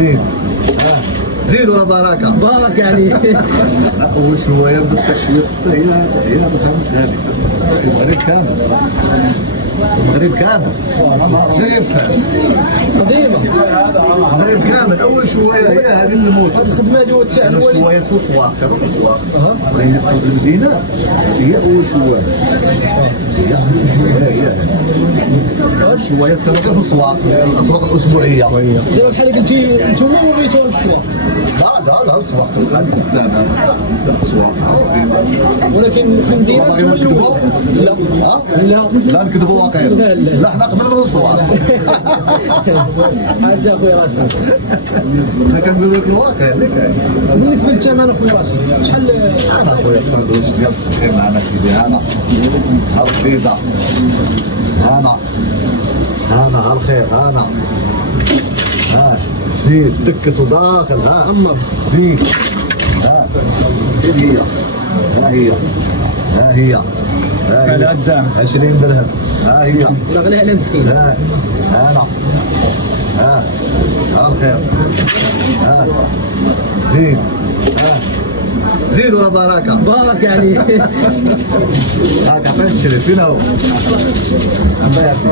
زيد. زيد ولا بركه؟ بركه يعني. اول شويه بدات التشويق حتى هي الخمس هذه المغرب كامل. المغرب كامل جاي فاس قديمه. المغرب كامل اول شويه هي هذه الموت. الخدمه اللي هو كانوا شويه في السواق كانوا في السواق بغينا ندخلوا المدينه هي اول شويه. هي اول شويه هي الشويات كانوا غير في السواق الاسواق الاسبوعيه. دابا بحال قلتي انتوما وليتوا السواق. لا السواق الان في السماء السواق عارفين. ولكن في المدينه باغيين نكذبوا؟ لا نكذبوا واقيلا. لا حنا قبل من السواق. حاجه اخويا راشد. انا كنقول لك الواقع اللي كاين. بالنسبه للثمن اخويا راشد شحال؟ انا خويا الساندويتش ديال التسخين معنا سيدي هنا ها البيضه هنا ها الخير هنا ها زيد دكس لداخل ها زيد ها هي ها هي 20 درهم ها هي لا غير على مسكين. ها هنا ها الخير ها زيد زيد ولا بركه؟ بركه يعني. هاك عطيني الشريف فين هو؟ الله يعافيك.